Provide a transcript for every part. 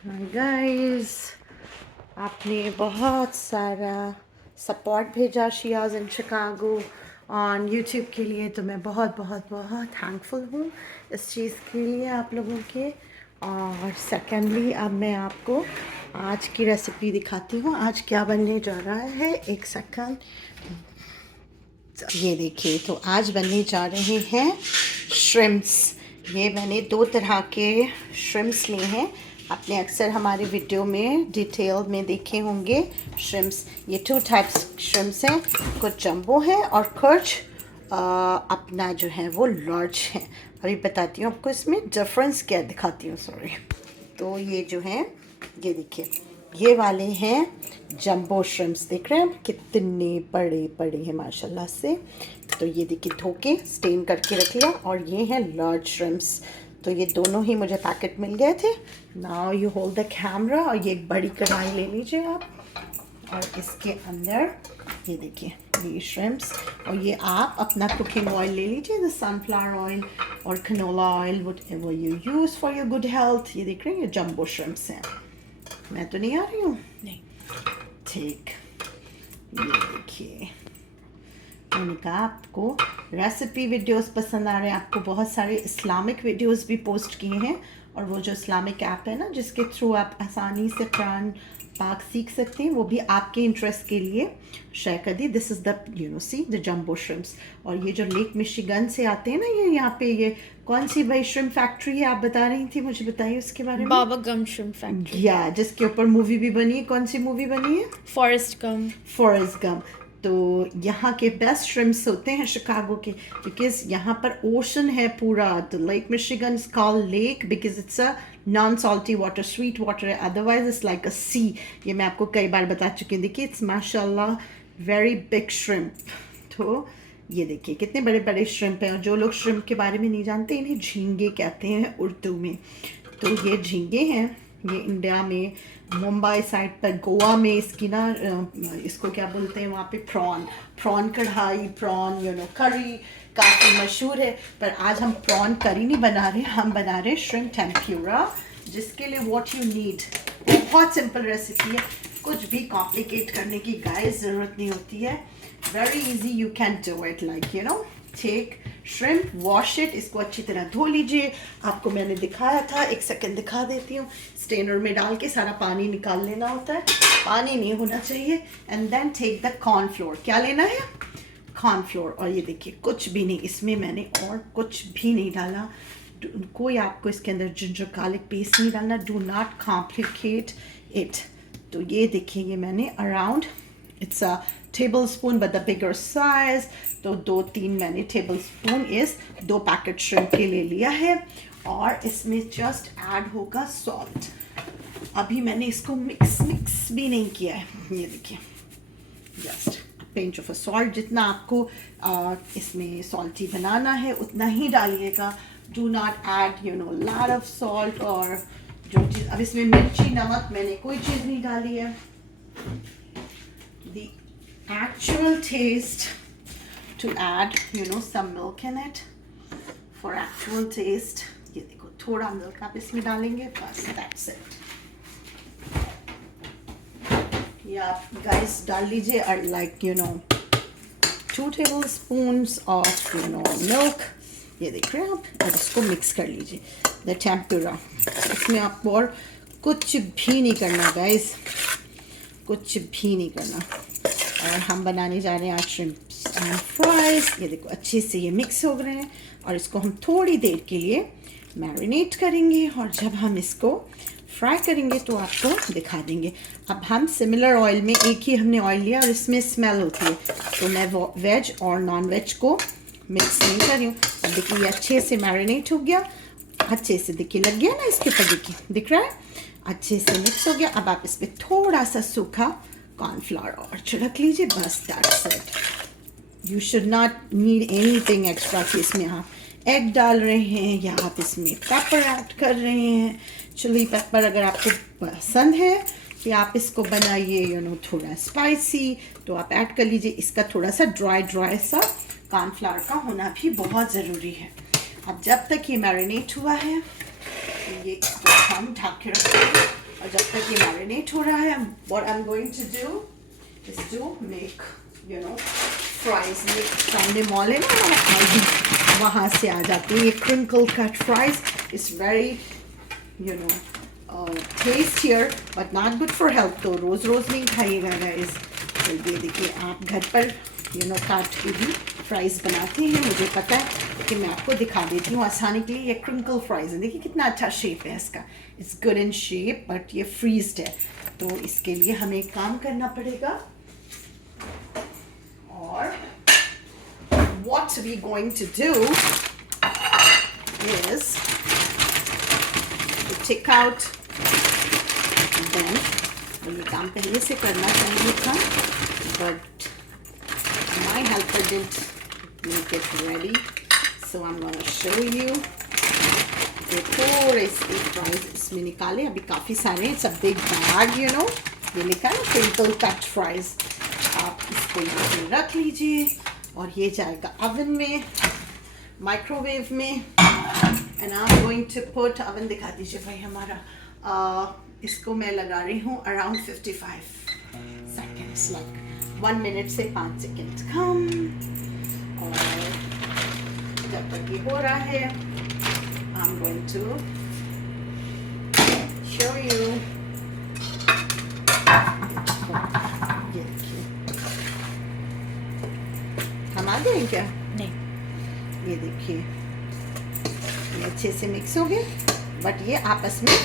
Hi guys, आपने बहुत सारा सपोर्ट भेजा Shias in Chicago on YouTube के लिए, तो मैं बहुत बहुत बहुत थैंकफुल हूँ इस चीज़ के लिए आप लोगों के। और सेकेंडली अब मैं आपको आज की रेसिपी दिखाती हूँ। आज क्या बनने जा रहा है, एक सेकंड। ये देखिए, तो आज बनने जा रहे हैं श्रिम्प्स। ये मैंने दो तरह के श्रिम्प्स लिए हैं। आपने अक्सर हमारे वीडियो में डिटेल में देखे होंगे श्रिम्प्स। ये टू टाइप्स श्रिम्प्स हैं, कुछ जंबो है और कुछ अपना जो है वो लार्ज है। अभी बताती हूँ आपको इसमें डिफरेंस क्या दिखाती हूँ, सॉरी। तो ये जो है, ये देखिए, ये वाले हैं जंबो श्रिम्प्स। देख रहे हैं आप कितने बड़े बड़े हैं माशाल्लाह से। तो ये देखिए, धो के स्टेन करके रख लिया। और ये हैं लार्ज श्रिम्प्स। तो ये दोनों ही मुझे पैकेट मिल गए थे। Now you hold the camera, और ये एक बड़ी कढ़ाई ले लीजिए आप। और इसके अंदर ये देखिए ये श्रिम्प्स, और ये आप अपना कुकिंग ऑयल ले लीजिए, द सनफ्लावर ऑयल और canola oil, whatever you use for your good health. ये देख रहे हैं, ये जंबो श्रिम्प्स हैं। मैं तो नहीं आ रही हूँ, नहीं, ठीक। ये देखिए, मैंने कहा आपको रेसिपी वीडियोस पसंद आ रहे हैं। आपको बहुत सारे इस्लामिक वीडियोस भी पोस्ट किए हैं, और वो जो इस्लामिक ऐप है ना, जिसके थ्रू आप आसानी से कुरान पाक सीख सकते हैं, वो भी आपके इंटरेस्ट के लिए शेयर कर दी। This is the see the jumbo shrimps. और ये जो लेक मिशिगन से आते हैं ना, ये यहाँ पे, ये कौन सी भाई श्रिम्प फैक्ट्री है, आप बता रही थी, मुझे बताइए उसके बारे में। बाबा गम श्रिम्प फैक्ट्री। या जिसके ऊपर मूवी भी बनी है। कौन सी मूवी बनी है? Forrest Gump. Forrest Gump. तो यहाँ के बेस्ट श्रिम्प्स होते हैं शिकागो के, बिकॉज यहाँ पर ओशन है पूरा। तो lake Michigan is called lake because it's a non salty water, sweet water है, अदरवाइज इट्स लाइक अ सी। ये मैं आपको कई बार बता चुकी हूँ। देखिए, इट्स माशाल्लाह वेरी बिग श्रिम्प। तो ये देखिए कितने बड़े बड़े श्रिम्प हैं। और जो लोग श्रिम्प के बारे में नहीं जानते, इन्हें झींगे कहते हैं उर्दू में। तो ये झींगे हैं। ये इंडिया में मुंबई साइड पर, गोवा में इसकी ना इसको क्या बोलते हैं वहाँ पे, प्रॉन कढ़ाई, प्रॉन करी काफ़ी मशहूर है। पर आज हम प्रॉन करी नहीं बना रहे, हम बना रहे श्रिम्प टेम्प्यूरा, जिसके लिए व्हाट यू नीड, बहुत सिंपल रेसिपी है। कुछ भी कॉम्प्लिकेट करने की गाइस ज़रूरत नहीं होती है। Very easy, you can do it. Like take shrimp, wash it, इसको अच्छी तरह धो लीजिए। आपको मैंने दिखाया था, एक सेकंड दिखा देती हूँ। स्टेनर में डाल के सारा पानी निकाल लेना होता है, पानी नहीं होना चाहिए। And then take the cornflour. क्या लेना है? कॉर्नफ्लोर। और ये देखिए, कुछ भी नहीं, इसमें मैंने और कुछ भी नहीं डाला। कोई आपको इसके अंदर जिंजर गार्लिक पेस्ट नहीं डालना। Do not complicate it. तो ये देखिए, ये मैंने around, it's a table spoon but the bigger size. तो 2-3 मैंने टेबल स्पून इस 2 पैकेट श्रिम्प के ले लिया है। और इसमें जस्ट ऐड होगा सॉल्ट। अभी मैंने इसको मिक्स भी नहीं किया है। ये देखिए, just pinch of a salt. जितना आपको इसमें सॉल्टी बनाना है उतना ही डालिएगा। Do not add lot of salt. और जो चीज़ अब इसमें मिर्ची, नमक, मैंने कोई चीज़ नहीं डाली है। The actual taste, to add some milk in it for actual taste. ये देखो, थोड़ा मिल्क आप इसमें डालेंगे, बस that's it. ये आप गाइस डाल लीजिए, और like 2 tablespoons of milk। ये देख रहे हैं आप, और इसको मिक्स कर लीजिए द टेम्पुरा। इसमें आपको और कुछ भी नहीं करना गाइस, कुछ भी नहीं करना। और हम बनाने जा रहे हैं आज श्रिम्प्स एंड फ्राइज। ये देखो, अच्छे से ये मिक्स हो गए हैं, और इसको हम थोड़ी देर के लिए मैरिनेट करेंगे। और जब हम इसको फ्राई करेंगे तो आपको दिखा देंगे। अब हम सिमिलर ऑयल में, एक ही हमने ऑयल लिया, और इसमें स्मेल होती है, तो मैं वेज और नॉन वेज को मिक्स नहीं कर रही हूँ। अब देखिए, ये अच्छे से मैरिनेट हो गया, अच्छे से देखिए लग गया ना इसके ऊपर, देखिए दिख रहा है, अच्छे से मिक्स हो गया। अब आप इस पर थोड़ा सा सूखा कॉर्नफ्लावर और छिड़क लीजिए, बस that's it. You should not need anything extra. कि इसमें आप एग डाल रहे हैं या आप इसमें पेपर ऐड कर रहे हैं, चिली पेपर, अगर आपको पसंद है कि आप इसको बनाइए थोड़ा स्पाइसी, तो आप ऐड कर लीजिए। इसका थोड़ा सा ड्राई सा कॉर्नफ्लावर का होना भी बहुत ज़रूरी है। अब जब तक ये मैरिनेट हुआ है, तो ये इसको हम ढक के रखेंगे। जब तक ये मैरिनेट हो रहा है, what I'm going to do is to make, you know, fries. ये सामने मॉल है ना, वहाँ से आ जाती है ये crinkle cut fries. It's very, you know, tastier but not good for health. तो रोज़ रोज़ नहीं खाइएगा guys. तो ये देखिए आप घर पर, you know, काट के भी फ्राइज़ बनाते हैं, मुझे पता है, कि मैं आपको दिखा देती हूँ आसानी के लिए. ये क्रिंकल फ्राइज़ है, देखिए कितना अच्छा शेप है इसका. It's good in shape but ये फ्रीज्ड है. तो इसके लिए हमें एक काम करना पड़ेगा. और what we going to do is to take out them. ये काम पहले से करना चाहिए था but my helper didn't make it ready, so I'm gonna show you. ये थोड़े से फ्राइज इसमें निकाले, अभी काफ़ी सारे हैं. सब बिग बैग, you know, ये लिखा है ना क्रिंकल कट फ्राइज. आप इसको यहाँ रख लीजिए और ये जाएगा अवन में, माइक्रोवेव में. And I am going to put, oven दिखा दीजिए भाई हमारा. इसको मैं लगा रही हूँ अराउंड 55 सेकेंड्स, लाइक 1 मिनट से 5 सेकेंड कम. और जब तक ये हो रहा है, I'm going to show you. ये देखिए, हम आ गए क्या? नहीं. ये देखिए, ये अच्छे से मिक्स हो गए, बट ये आपस में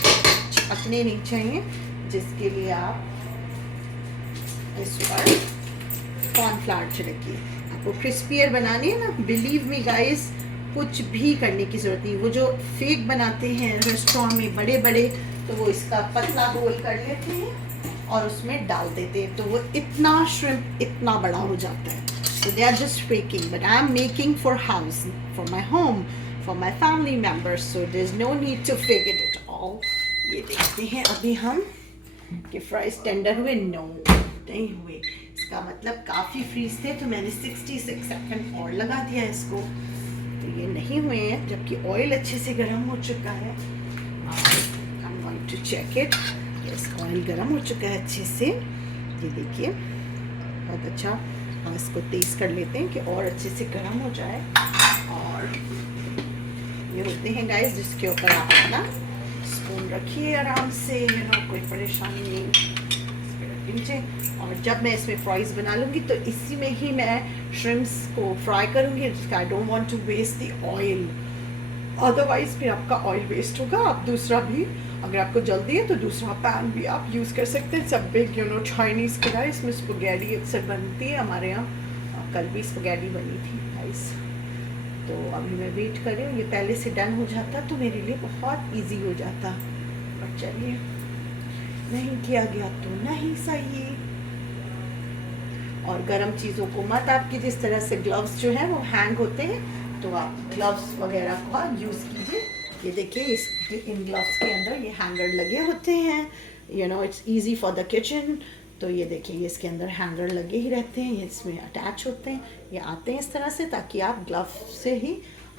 चिपकने नहीं चाहिए, जिसके लिए आप इस पर कॉर्नफ्लावर छिड़किए. आपको क्रिस्पियर बनानी है ना, बिलीव मी गाइस, कुछ भी करने की ज़रूरत नहीं. वो जो फेक बनाते हैं रेस्टोरेंट में बड़े बड़े, तो वो इसका पतला गोल कर लेते हैं और उसमें डाल देते हैं, तो वो इतना श्रिम्प इतना बड़ा हो जाता है. So they are just faking, but I am making for house, for my home, for my family members, so there's no need to fake it at all. ये देखते हैं अभी हम कि फ्राइज टेंडर हुए. नो, नहीं हुए. इसका मतलब काफ़ी फ्रीज थे, तो मैंने 66 सेकंड और लगा दिया इसको. तो ये नहीं हुए हैं, जबकि ऑयल अच्छे से गर्म हो चुका है. I'm going to check it. Yes, oil गर्म हो चुका है अच्छे से. ये देखिए बहुत अच्छा. इसको तेज़ कर लेते हैं कि और अच्छे से गर्म हो जाए. और ये होते हैं गाइस जिसके ऊपर आप अपना स्पून रखिए आराम से, यू नो, कोई परेशानी नहीं. इस पर रख लीजिए. और जब मैं इसमें फ्राइज बना लूँगी तो इसी में ही मैं श्रिम्प्स को फ्राई करूँगी. I don't want to waste the oil, otherwise फिर आपका ऑयल वेस्ट होगा. आप दूसरा भी, अगर आपको जल्दी है तो दूसरा पैन भी आप यूज़ कर सकते हैं. सब बिग, यू नो, चाइनीज़ का है, इसमें स्पगेटी अक्सर बनती है हमारे यहाँ. कल भी स्पगेटी बनी थी गाइस. तो अभी मैं वेट कर रही हूँ, ये पहले से डन हो जाता तो मेरे लिए बहुत इजी हो जाता. और चलिए, नहीं किया गया तो नहीं सही. और गर्म चीज़ों को मत आप कीजिए. जिस तरह से ग्लव्स जो हैं वो हैंग होते हैं, तो आप ग्लव्स वगैरह का यूज़ कीजिए. ये देखिए, इन ग्लव्स के अंदर ये हैंगर लगे होते हैं. You no, it's easy for the kitchen. तो ये देखिए, ये इसके अंदर हैंगर लगे ही रहते हैं, ये इसमें अटैच होते हैं. ये आते हैं इस तरह से, ताकि आप ग्लव से ही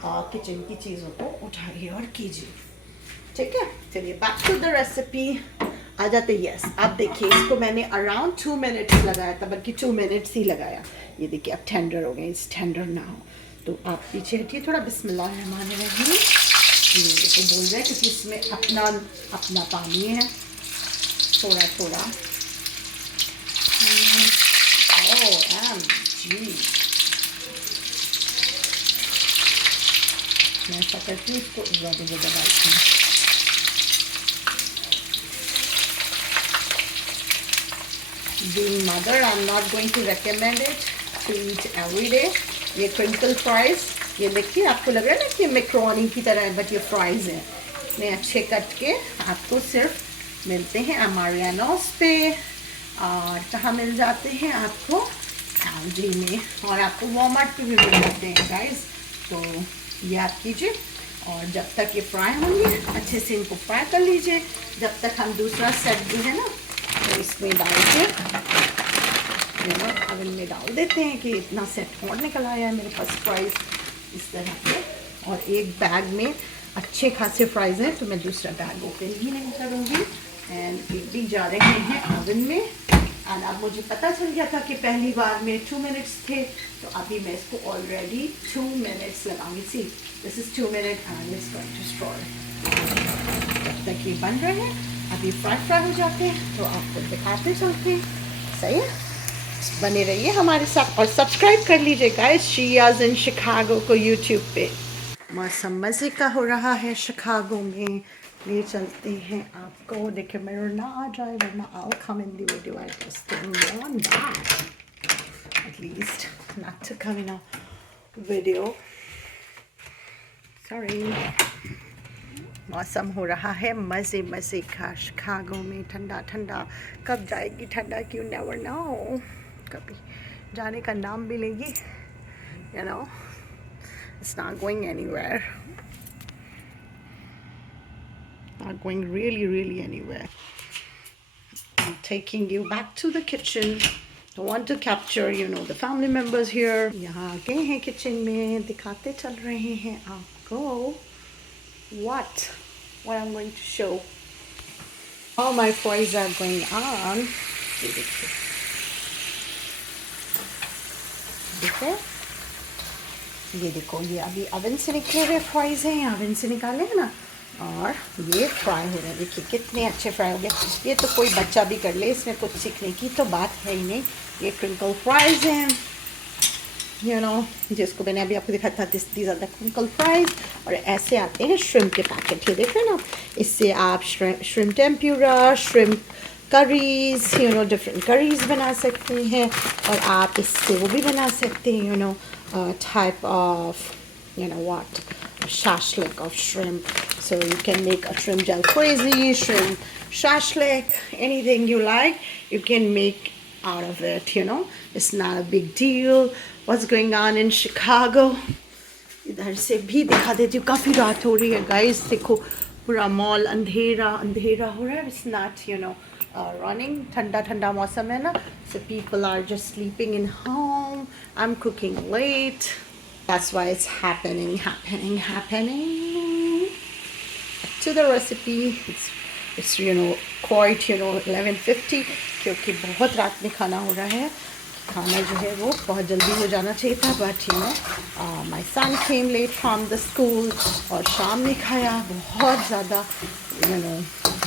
किचन की चीज़ों को उठाइए और कीजिए. ठीक है, चलिए बैक टू द रेसिपी आ जाते. यस, आप देखिए, इसको मैंने अराउंड 2 मिनट्स लगाया था, बल्कि 2 मिनट्स ही लगाया. ये देखिए अब टेंडर हो गए. It's tender now. तो आप पीछे हटिए थोड़ा. बिस्मिल्लाहिर्रहमानिर्रहीम. ये देखो बोल रहे हैं, क्योंकि इसमें अपना पानी है थोड़ा थोड़ा. OMG, मैं ऐसा करती हूँ, इसको ज़्यादा डालती हूँ. Being mother, I'm not going to recommend it to eat every day. ये crinkle fries, ये देखिए, आपको लग रहा है ना कि मैक्रोनी की तरह है, बट ये फ्राइज़ हैं. इतने अच्छे कट के आपको सिर्फ मिलते हैं अमारियानोस पे. और कहाँ मिल जाते हैं आपको? एलडी में. और आपको वॉलमार्ट पे भी मिल जाते हैं गाइस. तो ये आप कीजिए. और जब तक ये फ्राई होंगे, अच्छे से इनको फ्राई कर लीजिए. जब तक हम दूसरा सेट जो है ना, तो इसमें डाल के ओवन में डाल देते हैं कि इतना सेट और निकल आया है मेरे पास फ्राइज़ इस तरह से. और एक बैग में अच्छे खासे फ्राइज़ हैं, तो मैं दूसरा बैग ओपन ही नहीं करूँगी. एंड ये भी जा रहे हैं ओवन में। एंड अब मुझे पता चल गया था कि पहली बार में 2 मिनट्स थे, तो अभी मैं इसको ऑलरेडी 2 मिनट्स लगाऊंगी। See this is 2 minute and it's going to stall. जब तक ये बन रहे हैं अभी फ्राई हो जाते हैं, तो आपको दिखाते चलते हैं। सही है, बने रहिए हमारे साथ और सब्सक्राइब कर लीजिए गाइस शियाज इन शिकागो को यूट्यूब पे। मौसम मज़े का हो रहा है शिकागो में, ले चलते हैं आपको। देखिए मिरर ना आ जाए वरना I'll come in the video I was doing on that at least not to come in a video, sorry। मौसम हो रहा है मज़े मज़े का शिकागो में, ठंडा ठंडा। कब जाएगी ठंडा, क्यों नेवर नो, कभी जाने का नाम भी लेगी, you know, it's not going anywhere, not going really anywhere। I'm taking you back to the kitchen, I want to capture, you know, the family members here। यहाँ आ गए हैं किचन में, दिखाते चल रहे हैं आपको what I'm going to show। All my fries are going on। देखो ये देखो, ये अभी ओवन से निकले हुए फ्राइज हैं, ओवन से निकाले हैं ना, और ये फ्राई हो रहे हैं। देखिए कितने अच्छे फ्राई हो गए। ये तो कोई बच्चा भी कर ले, इसमें कुछ सीखने की तो बात है ही नहीं। ये क्रिंकल फ्राइज हैं, यू नो, जिसको मैंने अभी आपको दिखाया था, these are the crinkle fries. और ऐसे आते हैं श्रिम्प के पैकेट, ये देख रहे हैं ना, इससे आप shrimp tempura, shrimp curries, you know, different curries बना सकते हैं। और आप इससे वो भी बना सकते हैं, you no, type of, you know what, shashlik of shrimp। So you can make a shrimp jalfrezi, shrimp shashlik, anything you like you can make out of it, you know, it's not a big deal। What's going on in Chicago, इधर से भी दिखा देती हूँ। काफ़ी रात हो रही है गाइस, देखो पूरा मॉल अंधेरा अंधेरा हो रहा है। It's not, you know, running, ठंडा ठंडा मौसम है ना, so people are just sleeping in home। I'm cooking late, that's why it's happening। Back to the recipe। It's you know quite, you know, 11:50, क्योंकि बहुत रात में खाना हो रहा है। खाना जो है वो बहुत जल्दी हो जाना चाहिए था, but you know my son came late from the school, और शाम में खाया बहुत ज़्यादा, यू नो,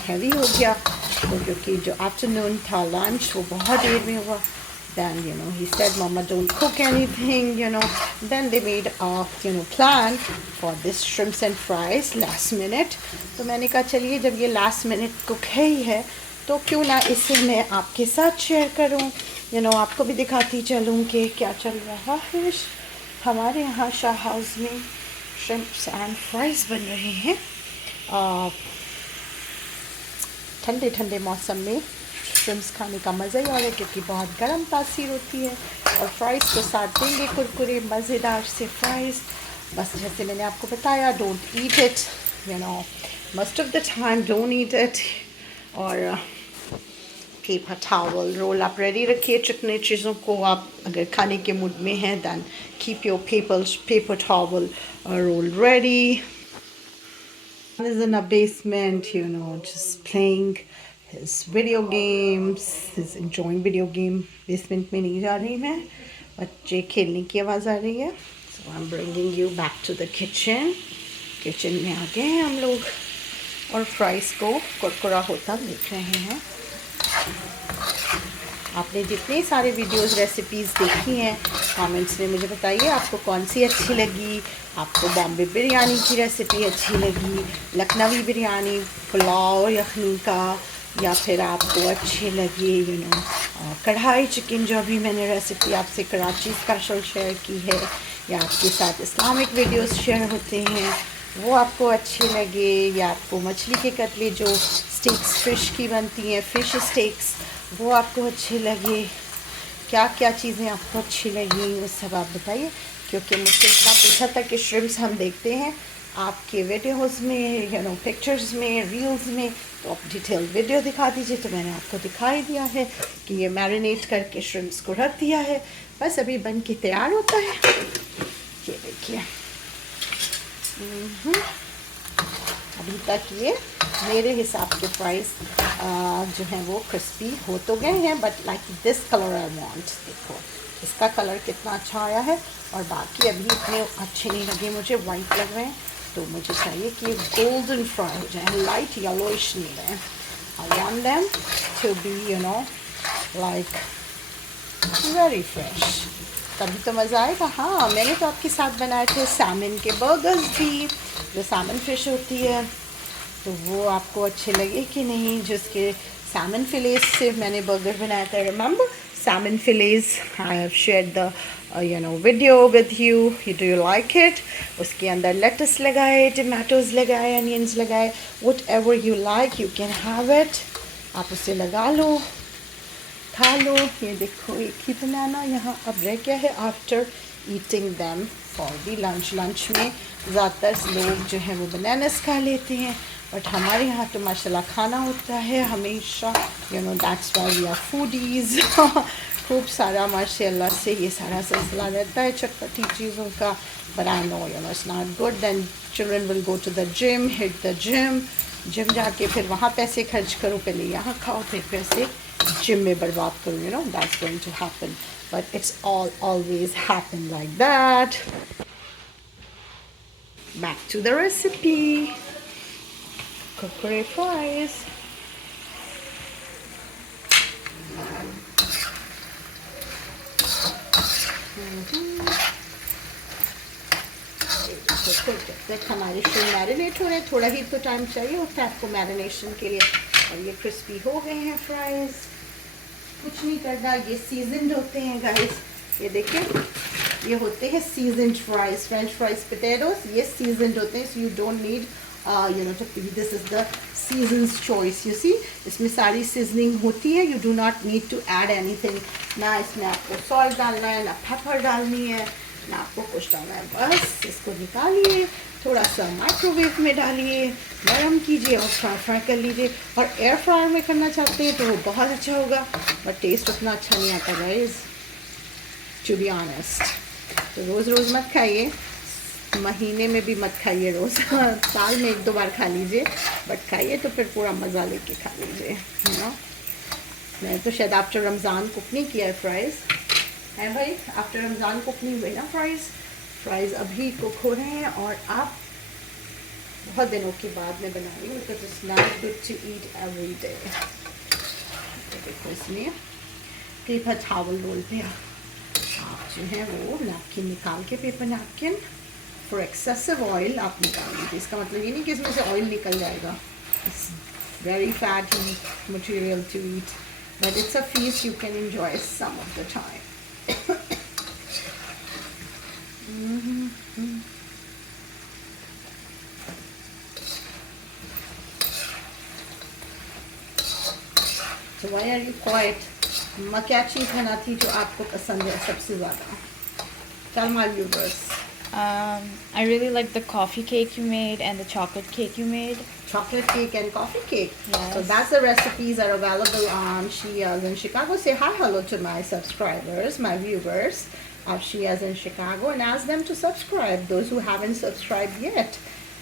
हैवी हो गया। तो क्योंकि जो आफ्टरनून था लंच वो बहुत देर में हुआ। Then, you know, he said, Mama, don't cook anything, you know। Then they made a, you know, plan for this shrimps and fries last minute। तो मैंने कहा चलिए जब ये last minute कुक है ही है, तो क्यों ना इसे मैं आपके साथ शेयर करूं, you know, आपको भी दिखाती चलूं कि क्या चल रहा है हमारे यहाँ शाह हाउस में। shrimps and fries बन रहे हैं ठंडे ठंडे मौसम में। श्रिम्प्स खाने का मज़ा ही और है, क्योंकि बहुत गर्म तासीर होती है। और फ्राइज़ को साथ देंगे कुरकुरे मज़ेदार से फ्राइज़। बस जैसे मैंने आपको बताया, don't eat it, you know, most of the time don't eat it. और पेपर टॉवल रोल आप रेडी रखिए। चिकने चीज़ों को आप अगर खाने के मूड में हैं, then keep your paper towel roll ready. Is in a basement, you know, just playing his video games, he's enjoying video game। basement में नहीं जा रही मैं, बच्चे खेलने की आवाज़ आ रही है। So I'm bringing you back to the kitchen। Kitchen में आ गए हैं हम लोग, और फ्राइज़ को कुरकुरा होता देख रहे हैं। आपने जितने सारे वीडियोस रेसिपीज़ देखी हैं, कमेंट्स में मुझे बताइए आपको कौन सी अच्छी लगी। आपको बॉम्बे बिरयानी की रेसिपी अच्छी लगी, लखनवी बिरयानी, पुलाव यखनी का, या फिर आपको अच्छी लगी, यू नो, कढ़ाई चिकन, जो अभी मैंने रेसिपी आपसे कराची स्पेशल शेयर की है, या आपके साथ इस्लामिक वीडियोस शेयर होते हैं वो आपको अच्छे लगे, या आपको मछली के कतले जो स्टेक्स फ़िश की बनती हैं, फ़िश स्टेक्स, वो आपको अच्छे लगे। क्या क्या चीज़ें आपको अच्छी लगी वो सब आप बताइए, क्योंकि मुझसे इतना पूछा था कि श्रिम्प्स हम देखते हैं आपके वीडियोस में, यू नो, पिक्चर्स में, रील्स में, तो आप डिटेल वीडियो दिखा दीजिए। तो मैंने आपको दिखाई दिया है कि ये मैरिनेट करके श्रिम्प्स को रख दिया है, बस अभी बन के तैयार होता है। ये देखिए, अभी तक ये मेरे हिसाब के फ्राइज़ जो हैं वो क्रिस्पी हो तो गए हैं, but like this colour I want. देखो इसका कलर कितना अच्छा आया है, और बाकी अभी इतने अच्छे नहीं लगे मुझे, वाइट लग रहे हैं। तो मुझे चाहिए कि गोल्डन फ्राई हो जाए, लाइट येलोइश नहीं रहे। I want them to be like very fresh, तभी तो मज़ा आएगा। हाँ, मैंने तो आपके साथ बनाए थे सैमन के बर्गर्स भी, जो सैमन फिश होती है, तो वो आपको अच्छे लगे कि नहीं? जिसके सैमन फिलेस से मैंने बर्गर बनाया था, remember salmon fillets? I have shared the video with you, do you like it? उसके अंदर लेटस लगाए, टमाटोज़ लगाए, अनियंस लगाए, whatever you like you can have it. आप उसे लगा लो, खा लो। ये देखो एक ही बनाना यहाँ अब रह गया है after eating them for the lunch. Lunch में ज़्यादातर लोग जो है वो बनानास खा लेते हैं, बट हमारे यहाँ तो माशाल्लाह खाना होता है हमेशा, that's why we are foodies. खूब सारा माशाल्लाह से ये सारा सिलसिला रहता है चटपटी चीज़ों का, but I know it's not good. Then children will go to the gym, hit the gym जाके फिर वहाँ पैसे खर्च करो, पहले यहाँ खाओ फिर पैसे जिम में बर्बाद करो, that's going to happen, but it's always happen like that. Back to the recipe. Kurkure fries. हमारे शू मैरिनेट हो रहे हैं, थोड़ा ही तो टाइम चाहिए होता है आपको मैरिनेशन के लिए, और ये क्रिस्पी हो गए हैं फ्राइज़। कुछ नहीं करना, ये सीजनड होते हैं गाइस, ये देखें, ये होते हैं seasoned fries, French fries potatoes, ये सीजनड होते हैं, so you don't need to this is the seasons choice. You see, इसमें सारी सीजनिंग होती है, you do not need to add anything, ना इसमें आपको सॉल्ट डालना है, ना पेपर डालनी है, ना आपको कुछ डालना है। बस इसको निकालिए, थोड़ा सा माइक्रोवेव में डालिए, गर्म कीजिए और फ्राई कर लीजिए। और एयर फ्रायर में करना चाहते हैं तो वो बहुत अच्छा होगा, बट टेस्ट उतना अच्छा नहीं आता गाइस, टू बी ऑनेस्ट। तो रोज़ रोज़ मत खाइए, महीने में भी मत खाइए रोज़, साल में 1-2 बार खा लीजिए, बट खाइए तो फिर पूरा मज़ा लेके खा लीजिए। मैंने तो शायद आफ्टर रमज़ान कुक नहीं किया है फ्राइज़, है भाई? आफ्टर रमज़ान कुक नहीं हुए ना फ्राइज़ अभी कुक हो रहे हैं, और आप बहुत दिनों के बाद मैं बना रही हूँ, because it's not good to eat every day. देखो इसमें पेपर टॉवल रोल पे आप जो है वो नैपकिन निकाल के, paper napkin for excessive oil आप निकाल लीजिए। इसका मतलब ये नहीं कि इसमें से ऑयल निकल जाएगा, it's very fatty material to eat, but it's a feast you can enjoy some of the time. So why are you quiet? मैं क्या चीज़ बनाती जो आपको पसंद है सबसे ज़्यादा? Tell my viewers. I really like the coffee cake you made and the chocolate cake you made. Chocolate cake and coffee cake. Yes. So that's the recipes are available on Shia's in Chicago. Say hi, hello to my subscribers, my viewers of Shia's in Chicago, and ask them to subscribe. Those who haven't subscribed yet.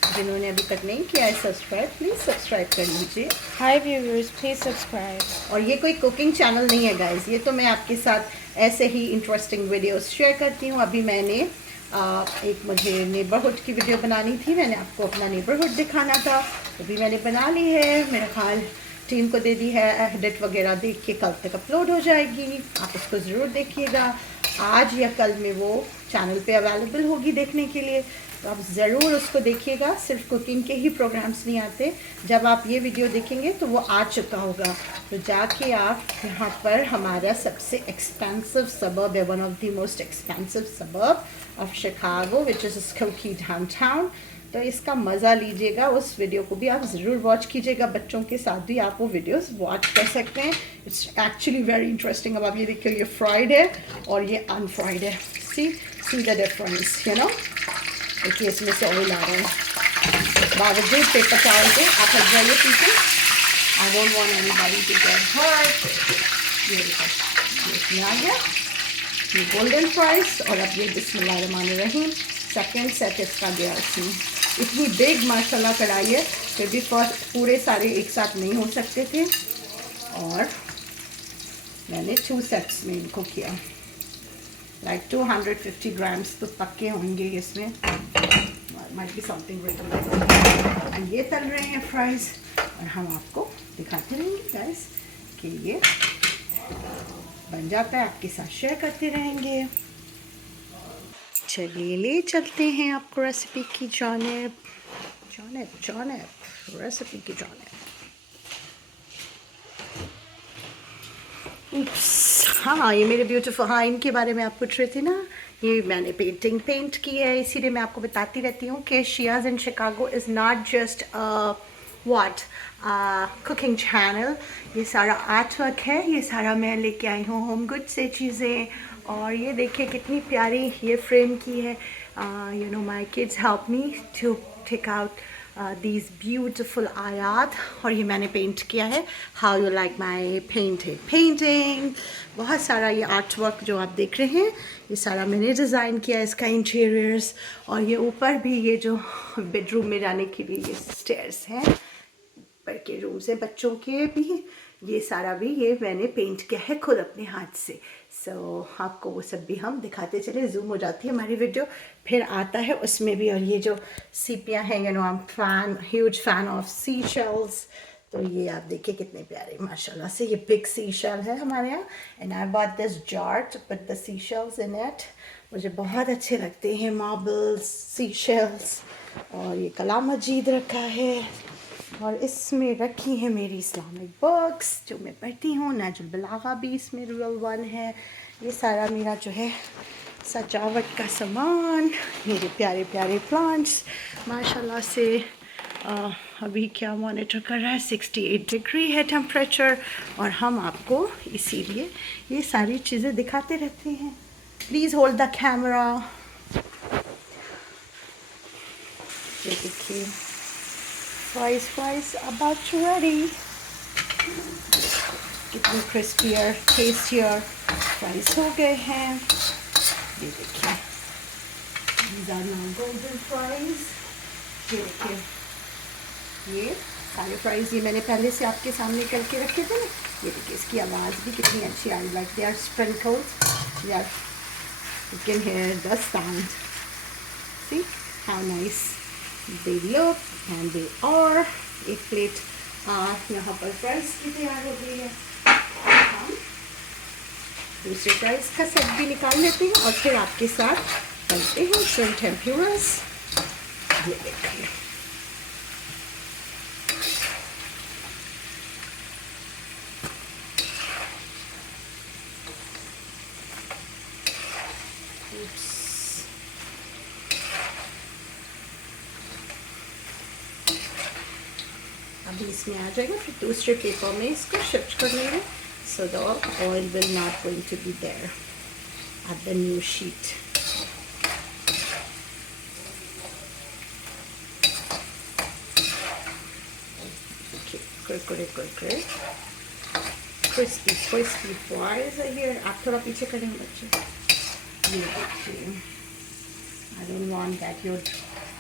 जिन्होंने अभी तक नहीं किया है subscribe, please subscribe कर लीजिए। Hi viewers, please subscribe. और ये कोई कुकिंग चैनल नहीं है गाइस, ये तो मैं आपके साथ ऐसे ही इंटरेस्टिंग वीडियोस शेयर करती हूँ। अभी मैंने एक मुझे नेबरहुड की वीडियो बनानी थी, मैंने आपको अपना नेबरहुड दिखाना था, वो भी मैंने बना ली है, मेरा ख्याल टीम को दे दी है, एडिट वगैरह देख के कल तक अपलोड हो जाएगी, आप उसको ज़रूर देखिएगा। आज या कल में वो चैनल पे अवेलेबल होगी देखने के लिए, तो आप ज़रूर उसको देखिएगा। सिर्फ कुकिंग के ही प्रोग्राम्स नहीं आते, जब आप ये वीडियो देखेंगे तो वो आ चुका होगा, तो जाके आप यहाँ पर हमारा सबसे एक्सपेंसिव सबर्ब है, one of the most expensive suburb of Chicago which is Skokie downtown, तो इसका मज़ा लीजिएगा। उस वीडियो को भी आप ज़रूर वॉच कीजिएगा, बच्चों के साथ भी आप वो वीडियोस वॉच कर सकते हैं। It's actually very interesting. अब आप ये देखिए, ये फ्राइड है और ये अनफ्राइड है, सी द डिफरेंस, देखिए इसमें से ऑयल आ रहा है, बावजूद पेपर चावल के आप हट जाइए पीछे। I don't want anybody to get hurt. ये इसमें आ गया ये गोल्डन फ्राइज, और अब ये बिस्मिल्लाहिर्रहमानिर्रहीम सेकेंड सेट इसका गया इसमें। इतनी बिग माशाल्लाह कढ़ाई है, फिर भी फर्स्ट पूरे सारे एक साथ नहीं हो सकते थे और मैंने 2 सेट्स में इनको किया। लाइक 250 ग्राम्स तो पक्के होंगे इसमें, माइट बी समथिंग विद। ये तल रहे हैं फ्राइज़ और हम आपको दिखाते रहेंगे गाइस कि ये बन जाता है, आपके साथ शेयर करते रहेंगे। चलिए ले चलते हैं आपको रेसिपी की जानिब रेसिपी की जानिब। हाँ, ये मेरे ब्यूटीफुल, हाँ इनके बारे में आप पूछ रहे थे ना, ये मैंने पेंट की है, इसीलिए मैं आपको बताती रहती हूँ कि Shia's in Chicago is not just what cooking channel. ये सारा आर्ट वर्क है, ये सारा मैं लेके आई हूँ होम गुड से चीज़ें। और ये देखिए कितनी प्यारी ये फ्रेम की है। You know my kids help me to take out these beautiful आयात, और ये मैंने पेंट किया है। How you like my painting? बहुत सारा ये आर्ट वर्क जो आप देख रहे हैं ये सारा मैंने डिज़ाइन किया है, इसका इंटीरियर्स। और ये ऊपर भी ये जो बेडरूम में जाने के लिए ये स्टेयर्स हैं, ऊपर के रूम से बच्चों के भी, ये सारा भी ये मैंने पेंट किया है खुद अपने हाथ से। सो आपको वो सब भी हम दिखाते चले, जूम हो जाती है हमारी वीडियो, फिर आता है उसमें भी। और ये जो सीपियाँ हैं, you no I am huge fan of sea shells, तो ये आप देखिए कितने प्यारे माशाल्लाह से। ये बिग सी शेल है हमारे यहाँ, and I bought this jar to put the sea shells in it. मुझे बहुत अच्छे लगते हैं मार्बल्स, सी शेल्स। और ये कलाम मजीद रखा है, और इसमें रखी है मेरी इस्लामिक बुक्स जो मैं पढ़ती हूँ। नहजुल बलागा भी इसमें रूरल 1 है। ये सारा मेरा जो है सजावट का सामान, मेरे प्यारे प्यारे प्लांट्स माशाल्लाह से। अभी क्या मॉनिटर कर रहा है, 68 डिग्री है टेम्परेचर, और हम आपको इसीलिए ये सारी चीज़ें दिखाते रहते हैं। Please hold the camera. ये देखिए फ्राइज अबाउट रेडी। कितने क्रिस्पियर टेस्टियर फ्राइज हो गए हैं, ये देखिए। These are now golden fries। ये देखिए ये सारे फ्राइज ये मैंने पहले से आपके सामने करके रखे थे ना। ये देखिए इसकी आवाज़ भी कितनी अच्छी आ रही, लाइक दे आर स्प्रिंकल्ड, यार you can hear the sound. See how nice they look and they are। एक प्लेट यहाँ पर फ्राइज की तैयार हो गई है। हम दूसरे फ्राइज का सेट भी निकाल लेते हैं और फिर आपके साथ करते हैं श्रिम्प टेम्पुरास। ये देखिए अभी इसमें आ जाएगा, फिर दूसरे पेपर में इसको शिफ्ट कर लेंगे, so the oil will not going to be there at the new sheet. कुरकुरे क्रिस्पी फ्राइज है हियर। आप थोड़ा पीछे करेंगे बच्चे। ये देखिए, I don't want that your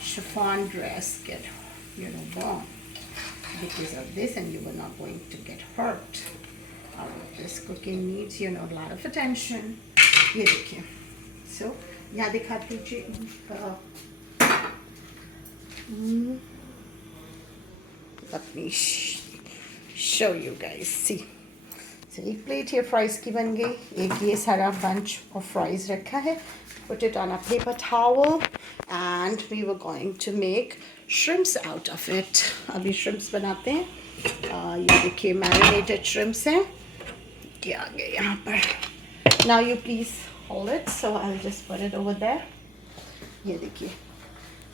chiffon dress get warm because of this, and you were not going to get hurt. This cooking needs a lot of attention। ये देखिए, so यहाँ दिखा दीजिए। Let me show you guys। see, so एक plate ये fries की बन गई, एक ये सारा बंच ऑफ फ्राइज रखा है। Put it on a paper towel and we were going to make shrimps out of it। अभी shrimps बनाते हैं। ये देखिए marinated shrimps हैं, ये आ गए यहाँ पर। Now you please hold it, so I'll just put it over there। ये देखिए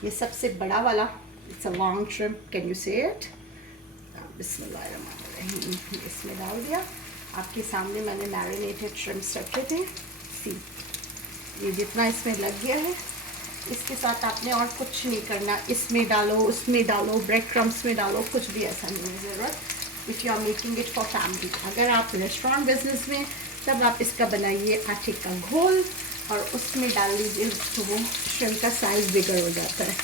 ये सबसे बड़ा वाला, it's a long shrimp, can you see it? बिस्मिल्लाहिर्रहमानिर्रहीम, इसमें डाल दिया। आपके सामने मैंने marinated shrimps रखे थे। see, ये जितना इसमें लग गया है, इसके साथ आपने और कुछ नहीं करना। इसमें डालो, उसमें डालो, ब्रेड क्रम्स में डालो, कुछ भी ऐसा नहीं है ज़रूरत। If you are making it for family, अगर आप रेस्टोरेंट बिजनेस में, तब आप इसका बनाइए आटे का घोल और उसमें डाल लीजिए, तो वो श्रिम्प का साइज़ बिगड़ हो जाता है।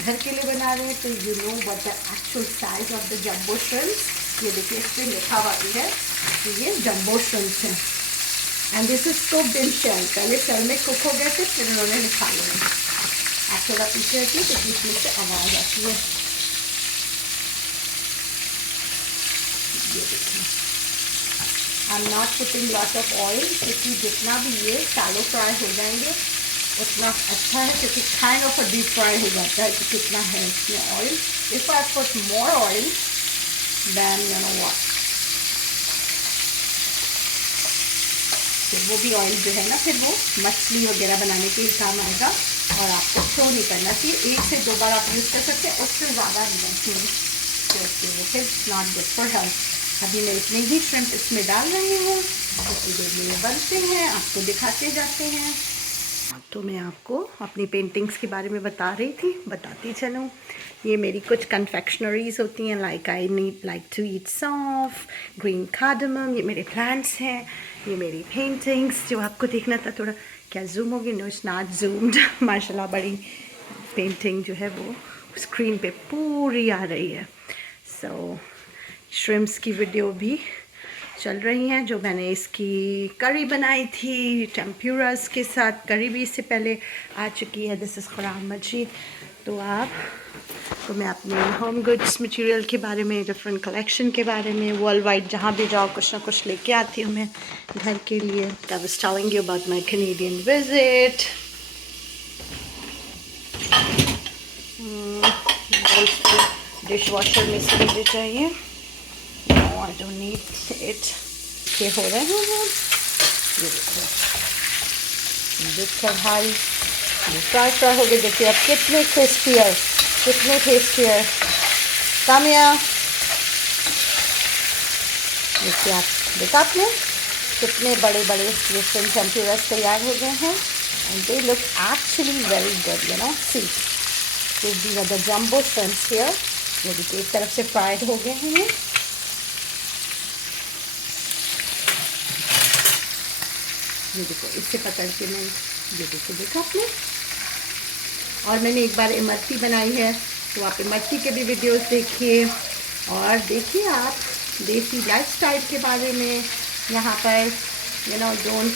घर के लिए बना रहे हैं तो you know what the actual size of the jumbo shrimps. ये देखिए इस पर लिखा हुआ भी है कि ये जंबो श्रिम्प्स हैं। And this is cooked in shell. पहले शेल में कुक हो गए थे, फिर उन्होंने निकाले हैं। आप थोड़ा पीछे रखिए तो इसमें से आवाज़ आती है। ये देखिए, आई am not putting lot of oil, क्योंकि जितना भी ये शैलो फ्राई हो जाएंगे उतना अच्छा है, क्योंकि kind of a deep fry हो जाता है कि कितना है इसमें oil. If I put more oil then you know what, फिर वो भी ऑयल जो है ना फिर वो मछली वगैरह बनाने के लिए काम आएगा, और आपको थ्रो नहीं करना चाहिए। 1 से 2 बार आप यूज़ कर सकते हैं, उससे ज़्यादा नहीं चाहिए, क्योंकि वो फिर नॉट गुड फॉर हेल्थ। अभी मैं इतने ही श्रिम्प इसमें डाल रही हूँ, तो देर में ये बनते हैं, आपको दिखाते जाते हैं। तो मैं आपको अपनी पेंटिंग्स के बारे में बता रही थी, बताती चलूँ। ये मेरी कुछ कन्फेक्शनरीज होती हैं, like I need like to eat सौंफ, ग्रीन कार्डमम, ये मेरे प्लांट्स हैं। ये मेरी पेंटिंग्स जो आपको देखना था, थोड़ा क्या जूम होगी, नो इट्स नॉट जूम्ड। माशाल्लाह बड़ी पेंटिंग जो है वो स्क्रीन पे पूरी आ रही है। सो श्रिम्प्स की वीडियो भी चल रही हैं, जो मैंने इसकी करी बनाई थी टेम्पुरास के साथ। करी भी इससे पहले आ चुकी है। दिस इज़ कुरान मजीद। तो मैं अपने होम गुड्स मटेरियल के बारे में, डिफरेंट कलेक्शन के बारे में, वर्ल्ड वाइड जहाँ भी जाओ कुछ ना कुछ लेके आती हूँ मैं घर के लिए। I was telling you about my Canadian visit. Dish washer में से मुझे चाहिए, आई डोंट नीड इट। ये हो रहे हैं वो, ये देखो भाई, ये फ्राई हो गए। देखिए अब कितने क्रिस्पी है, कितने टेस्टी है। कामया देखिए, आप देखा आपने कितने बड़े बड़े ये श्रिम्प टेम्पुरास तैयार हो गए हैं, and they look actually very good, you know. See these are the jumbo shrimps here। ये देखिए एक तरफ से फ्राइड हो गए हैं ये। ये देखो इससे पकड़ के मैं, ये देखो देखा आपने। और मैंने एक बार इमरती बनाई है, तो आप इमरती के भी वीडियोस देखिए, और देखिए आप देसी लाइफस्टाइल के बारे में। यहाँ पर you know don't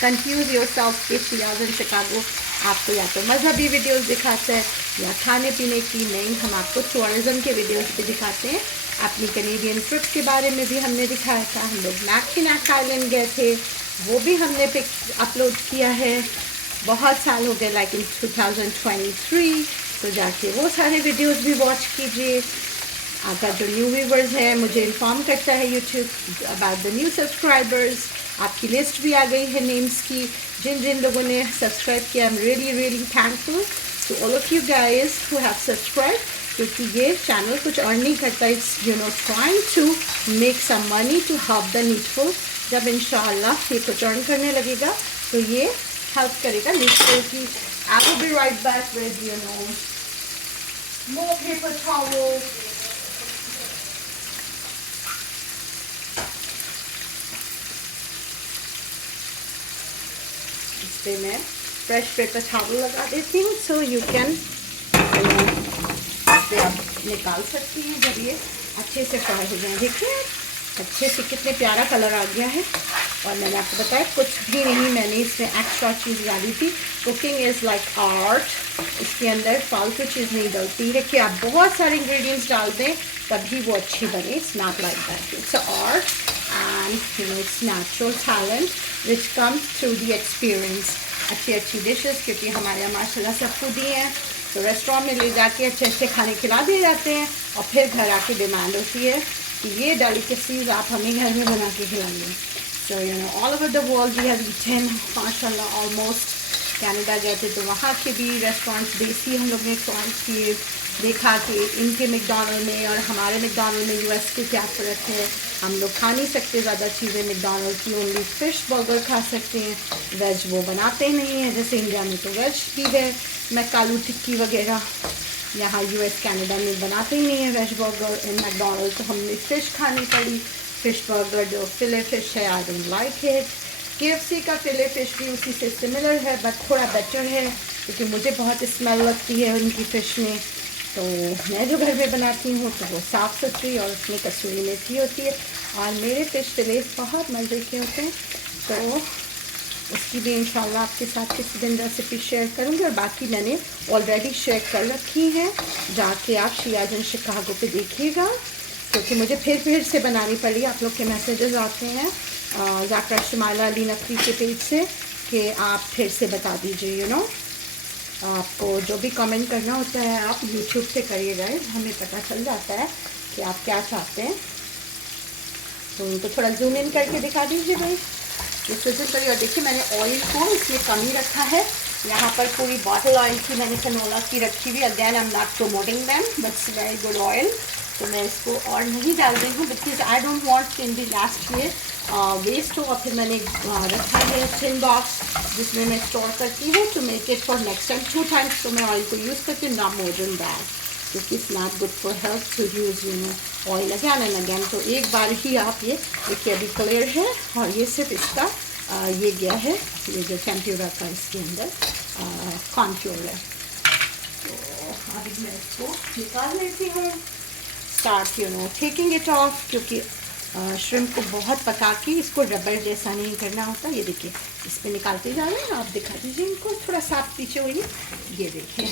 confuse yourself with पियाज इन शिकागो। आपको या तो मजहबी वीडियोस दिखाते हैं या खाने पीने की। नहीं, हम आपको टूरिज्म के वीडियोस भी दिखाते हैं। अपनी कैनेडियन ट्रिप के बारे में भी हमने दिखाया था। हम लोग मैककिनैक आइलैंड गए थे, वो भी हमने अपलोड किया है। बहुत साल हो गए, लाइक इन 2023। तो जाके वो सारे वीडियोस भी वॉच कीजिए। आपका जो न्यू व्यूवर्स है मुझे इन्फॉर्म करता है YouTube about the new subscribers. आपकी लिस्ट भी आ गई है नेम्स की, जिन जिन लोगों ने सब्सक्राइब किया। I am really really thankful to all of you guys who have subscribe, क्योंकि ये चैनल कुछ अर्न नहीं करता। It's you know trying to make some money to help the needful. जब इंशाल्लाह ये कुछ अर्न करने लगेगा तो ये हेल्प करेगा नीडफुल की। I will be right back with you know more paper towel. इस पे मैं फ्रेश पेपर टॉवल लगा देती हूँ, सो यू कैन इसे आप निकाल सकती हैं जब ये अच्छे से फ्राई हो जाए। देखिए अच्छे से कितने प्यारा कलर आ गया है। और मैंने आपको बताया कुछ भी नहीं मैंने इसमें एक्स्ट्रा चीज़ डाली थी। कुकिंग इज़ लाइक आर्ट, इसके अंदर फालतू चीज़ नहीं डलती है कि आप बहुत सारे इंग्रेडिएंट्स डाल दें तभी वो अच्छी बने। It's not like that, it's art and you know it's natural talent which comes through the experience. अच्छी अच्छी डिशेस, क्योंकि हमारे यहाँ माशाल्लाह सब फूडी हैं, तो रेस्टोरेंट में ले जाके अच्छे अच्छे खाने खिला दिए जाते हैं, और फिर घर आके डिमांड होती है कि ये डेलिकेसीज आप हमें घर में बना के खिलाइए। So you know all over the world we have eaten माशाल्लाह ऑलमोस्ट। कनाडा गए थे तो वहाँ के भी रेस्टोरेंट्स देसी हम लोग ने ट्राई किए, देखा कि इनके मैकडॉनल्ड में और हमारे मैकडॉनल्ड में यूएस के क्या फ़र्क है। हम लोग खा नहीं सकते ज़्यादा चीज़ें मैकडॉनल्ड की, ओनली फ़िश बर्गर खा सकते हैं, वेज वो बनाते नहीं हैं। जैसे इंडिया में तो वेज भी है, मैकालू टिक्की वगैरह, यहाँ यूएस कनाडा में बनाते ही नहीं है वेज बर्गर। इन मैकडॉनल्ड तो हमने फ़िश खानी पड़ी, फ़िश बर्गर जो फिले फ़िश है, I don't like it. KFC का फिले फ़िश भी उसी से सिमिलर है बट थोड़ा बेटर है, क्योंकि मुझे बहुत स्मेल लगती है उनकी फ़िश में। तो मैं जो घर में बनाती हूँ तो वो साफ़ सुथरी और उसमें कसूरी मेथी होती है, और मेरे फ़िश फिलेस बहुत मज़े के होते हैं। तो उसकी भी इंशाल्लाह आपके साथ किसी दिन रेसिपी शेयर करूँगी, और बाकी मैंने ऑलरेडी शेयर कर रखी हैं, जाके आप शियाजन शिकागो पे देखिएगा, क्योंकि मुझे फिर से बनानी पड़ी। आप लोग के मैसेजेस आते हैं ज़ाकरा शमाला अली नकवी के पेज से कि आप फिर से बता दीजिए, यू नो, आपको जो भी कमेंट करना होता है आप यूट्यूब से करिएगा, हमें पता चल जाता है कि आप क्या चाहते हैं। तो उनको थोड़ा जूम इन करके दिखा दीजिए भाई, इससे जूम करिए। और देखिए मैंने ऑयल को इसमें कम ही रखा है, यहाँ पर पूरी बॉटल ऑयल की मैंने कनोला की रखी हुई। Again I am not promoting them, but's very good oil. तो मैं इसको और नहीं डाल रही हूँ, because I don't want in the last year waste हो। और फिर मैंने रखा है टिन बॉक्स जिसमें मैं स्टोर करती हूँ to make it for next time 2 times. तो मैं ऑयल को यूज़ करती हूँ, नॉट मोर देन दैट, क्योंकि it's not good for health to use you know oil again and again. तो एक बार ही आप ये देखिए अभी क्लियर है, और ये सिर्फ इसका ये गया है, ये जो टेम्प्यूरा का इसके अंदर कॉर्नफ्लोर है। तो अभी मैं इसको निकाल लेती हूँ, start you know taking it of, क्योंकि श्रिम्प को बहुत पका के इसको रबर जैसा नहीं करना होता। ये देखिए इस पर निकालते जा रहे हैं, आप दिखा दीजिए इनको, थोड़ा साफ पीछे हुई, ये देखिए,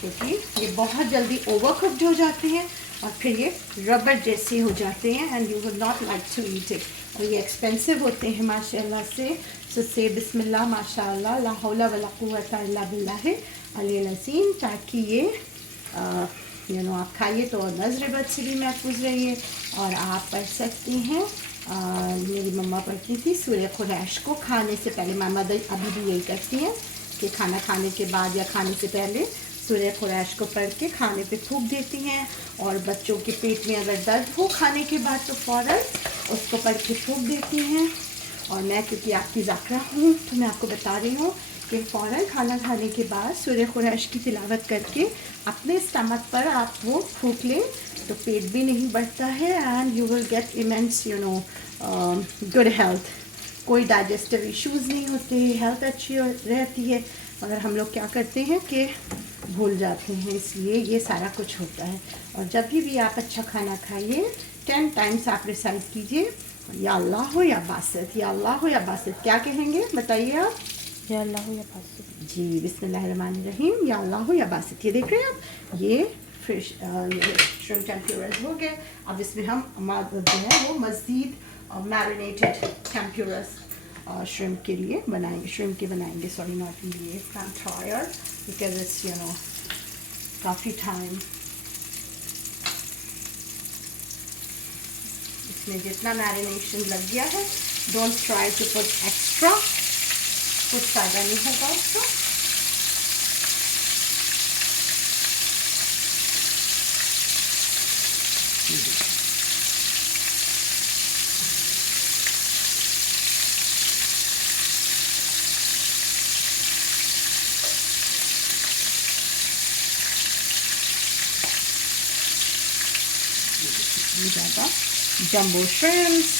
क्योंकि ये बहुत जल्दी ओवर कुक्ड हो जाते हैं और फिर ये रबर जैसे हो जाते हैं and you will not like to eat it. और ये एक्सपेंसिव होते हैं माशाल्लाह से। सो से बिस्मिल्लाह माशाल्लाह, ला हौला वला कुव्वता इल्ला बिल्लाह अलियल अज़ीम, ताकि ये यू नो आप खाइए तो नज़र बद से भी महफूज रहिए। और आप पढ़ सकती हैं, मेरी मम्मा पढ़ती थी सूरह खुरैश को खाने से पहले, माँ मदर अभी भी यही करती हैं कि खाना खाने के बाद या खाने से पहले सूरह खुरैश को पढ़ के खाने पे थूक देती हैं। और बच्चों के पेट में अगर दर्द हो खाने के बाद तो फ़ौरन उसको पढ़ के थूक देती हैं। और मैं क्योंकि आपकी ज़ाकरा हूँ तो मैं आपको बता रही हूँ कि फ़ौरन खाना खाने के बाद सूरह खुरैश की तिलावत करके अपने स्टमक पर आप वो फूंक लें तो पेट भी नहीं बढ़ता है and you will get immense you know good health. कोई डाइजेस्टिव इश्यूज़ नहीं होते, हेल्थ अच्छी रहती है। मगर हम लोग क्या करते हैं कि भूल जाते हैं, इसलिए ये सारा कुछ होता है। और जब भी आप अच्छा खाना खाइए 10 टाइम्स आप रिसाइट कीजिए, या अल्लाह हो या बासित, या अल्लाह हो या बासित। क्या कहेंगे बताइए आप? या अल्लाह या बासित। जी बिस्मिल्लाहिर्रहमानिर्रहीम, या अल्लाह हो या बासित। ये देख रहे हैं आप, ये फिश श्रिम्प टेम्प्यूरास हो गए। अब इसमें हम जो है वो मज़ीद मैरिनेटेड टेम्प्यूरास श्रिम्प के लिए बनाएंगे, श्रिम्प के बनाएंगे, सॉरी नॉट के लिए, I am tired because it's you know काफ़ी टाइम। इसमें जितना मैरिनेशन लग गया है, don't try to put extra, कुछ फ़ायदा नहीं होगा उसका। ज़्यादा जंबो श्रिम्प्स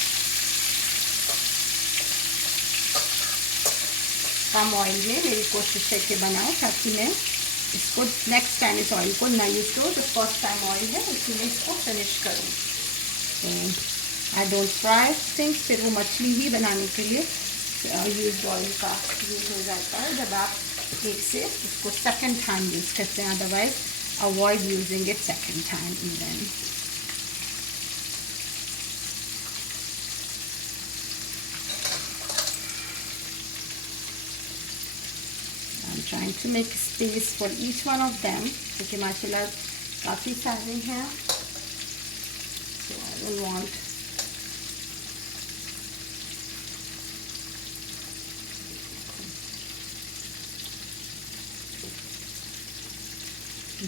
कम ऑयल में मेरी कोशिश है कि बनाओ, ताकि मैं इसको नेक्स्ट टाइम इस ऑयल को ना यूज़ करूँ। जो फर्स्ट टाइम ऑयल है उसी में इसको फिनिश करूँ। तो आई डोंट फ्राई थिंग्स, फिर वो मछली ही बनाने के लिए यूज ऑयल का यूज़ हो जाता है जब आप एक से इसको सेकेंड टाइम यूज़ करते हैं, otherwise avoid using it second time even. Trying to make space for each one of them, क्योंकि माशाल्लाह काफ़ी सारे हैं, so I don't want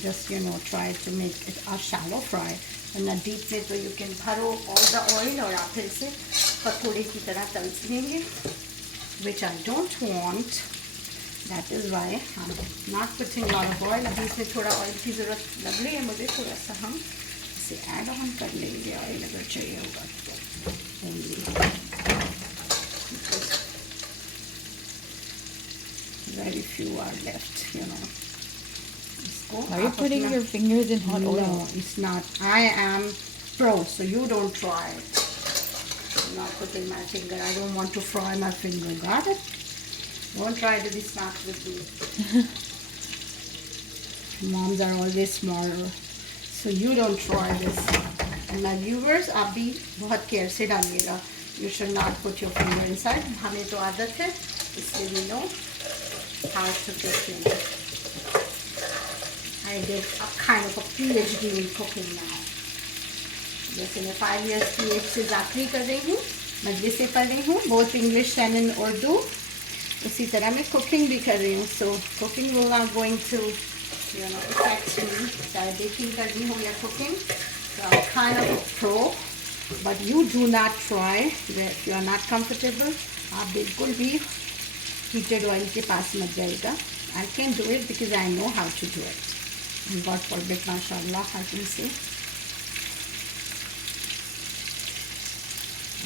just you know try to make it a shallow fry and a deep में तो you can भरो all the oil और आप फिर से पकौड़े की तरह तल लेंगे, which I don't want. That is why I'm not putting a lot of oil. अभी इसमें थोड़ा ऑयल की ज़रूरत लग रही है मुझे, थोड़ा सा हम इसे ऐड ऑन कर लेंगे ऑयल अगर चाहिए होगा तो। left, you know. इसको Are you आप putting अपना- your fingers in hot oil? No, it's not. I am pro, so you don't try it. I'm not putting my finger. I don't want to fry my finger. Got it? Don't try to be smart with me. Moms are always smarter. So you don't try this. And my viewers, आप भी बहुत care से डालिएगा. You should not put your finger inside. हमें तो आदत है, इसलिए we know how to cook, you know. I did a kind of a PhD in cooking now. जैसे मैं 5 years PhD से ज़ाकरी कर रही हूँ, मजलिस से पढ़ रही हूँ, both English and in Urdu. उसी तरह मैं कुकिंग भी कर रही हूँ. So cooking will not going to, you know, affect me. चाहे बेकिंग कर रही हूँ या cooking. So I'm kind of a pro. But you do not try. If you are not comfortable, आप बिल्कुल भी heated oil के पास मत जाइएगा. I can do it because I know how to do it. And God forbid, mashallah, I can say.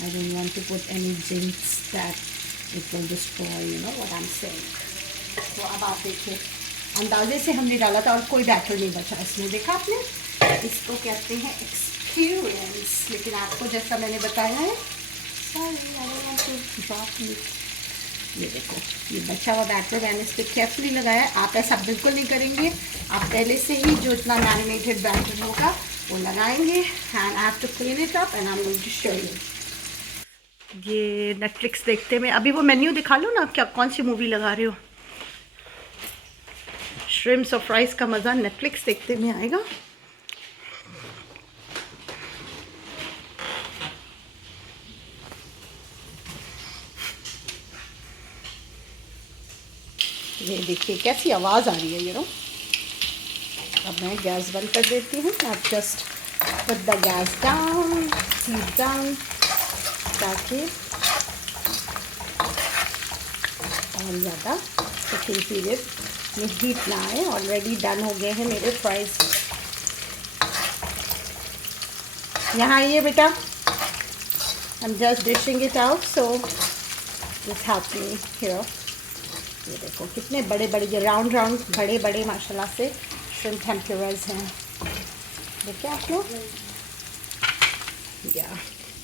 I don't want to put any jinx that it will destroy, you know what I'm saying. तो अब आप देखिए, अंदाजे से हमने डाला था और कोई बैटर नहीं बचा इसमें. देखा आपने? इसको कहते हैं एक्सपीरियंस. लेकिन आपको जैसा मैंने बताया है, sorry, I don't want to drop it. ये देखो, ये बचा हुआ बैटर मैंने इस पर केयरफुली लगाया है. आप ऐसा बिल्कुल नहीं करेंगे. आप पहले से ही जो इतना मैरिनेटेड बैटर होगा वो लगाएंगे. And I have to clean it up and I am going to show you. ये नेटफ्लिक्स देखते में अभी वो मेन्यू दिखा लो ना, आप क्या कौन सी मूवी लगा रहे हो. श्रिम्प्स और फ्राइज का मज़ा नेटफ्लिक्स देखते में आएगा. ये देखिए कैसी आवाज़ आ रही है, यू नो. अब मैं गैस बंद कर देती हूँ. आप just put the gas down, heat down, ताकि और ज़्यादा कुकिंग पीरियड में हीट ना आए. ऑलरेडी डन हो गए हैं मेरे फ्राइज. यहाँ आइए बेटा. I am just dishing it out, so just help me here. ये देखो कितने बड़े बड़े, ये राउंड राउंड बड़े बड़े माशाल्लाह से श्रिम्प टेम्पुरास हैं. देखिए आप लोग, या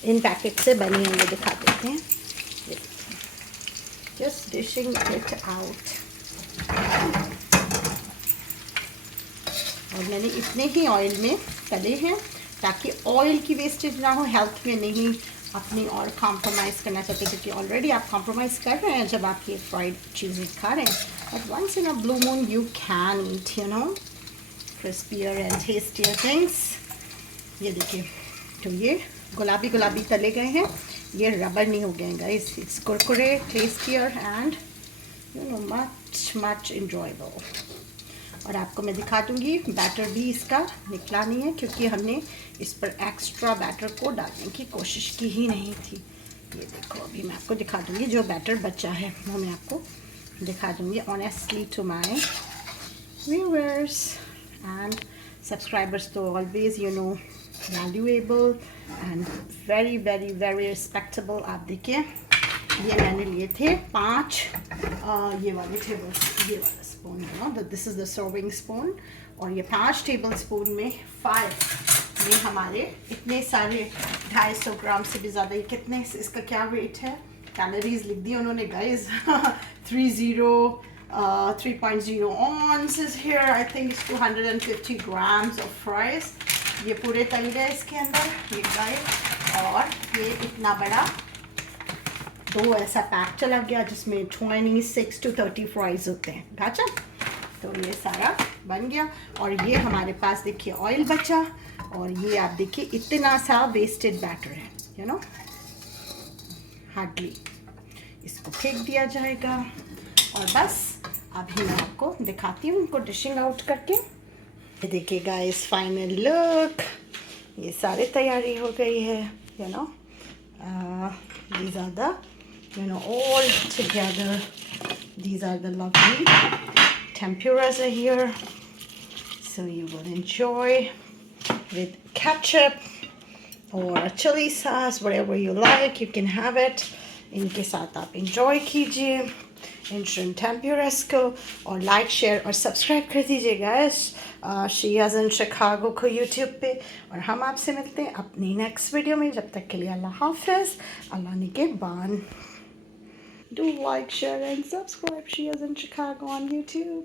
इन पैकेट से बनी हुई ये दिखा देते हैं. ये देखिए, जस्ट डिशिंग इट आउट. और मैंने इतने ही ऑयल में तले हैं ताकि ऑयल की वेस्टेज ना हो. हेल्थ में नहीं अपनी और कॉम्प्रोमाइज़ करना चाहते, क्योंकि ऑलरेडी आप कॉम्प्रोमाइज़ कर रहे हैं जब आप ये फ्राइड चीज़ें खा रहे हैं. But once in a blue moon you can eat, you know, crispier and tastier things. ये देखिए, तो ये गुलाबी गुलाबी तले गए हैं. ये रबर नहीं हो गए guys. It's Kurkure, tastier and you know much much enjoyable. और आपको मैं दिखा दूँगी बैटर भी इसका निकला नहीं है, क्योंकि हमने इस पर एक्स्ट्रा बैटर को डालने की कोशिश की ही नहीं थी. ये देखो, अभी मैं आपको दिखा दूँगी जो बैटर बचा है वो मैं आपको दिखा दूँगी. Honestly to my viewers and subscribers, तो always you know valuable and very very very respectable. आप देखिए, ये मैंने लिए थे 5 ये वाले थे, वो ये वाला स्पून है ना, this is the serving spoon. और ये 5 टेबल स्पून में 5 ये हमारे इतने सारे 250 ग्राम से भी ज़्यादा. ये कितने, इसका क्या वेट है, कैलोरीज लिख दी उन्होंने guys. 3.0 ounces here. I think it's 250 grams of fries. ये पूरे तल गए इसके अंदर ये गाइस. और ये इतना बड़ा 2 ऐसा पैक चला गया जिसमें 26 to 30 फ्राइज होते हैं. ढांचा, तो ये सारा बन गया. और ये हमारे पास देखिए ऑयल बचा. और ये आप देखिए इतना सा वेस्टेड बैटर है, यू नो, हार्डली. इसको फेंक दिया जाएगा. और बस अभी मैं आपको दिखाती हूँ इनको डिशिंग आउट करके. ये देखिए गाइस, फाइनल लुक. ये सारी तैयारी हो गई है, you no. these are the, you know, all together. These are the lovely tempuras are here. So you will enjoy with ketchup or a chili sauce, whatever you like, you can have it. इनके साथ आप enjoy कीजिए. इन shrimp टेम्पुरस को, और like share और subscribe कर दीजिएगा शीयाज़ in Chicago को यूट्यूब पे। और हम आपसे मिलते हैं अपनी नेक्स्ट वीडियो में। जब तक के लिए अल्लाह हाफिज़, अल्लाह निगहबान। Do like, share and subscribe. She is in Chicago on YouTube.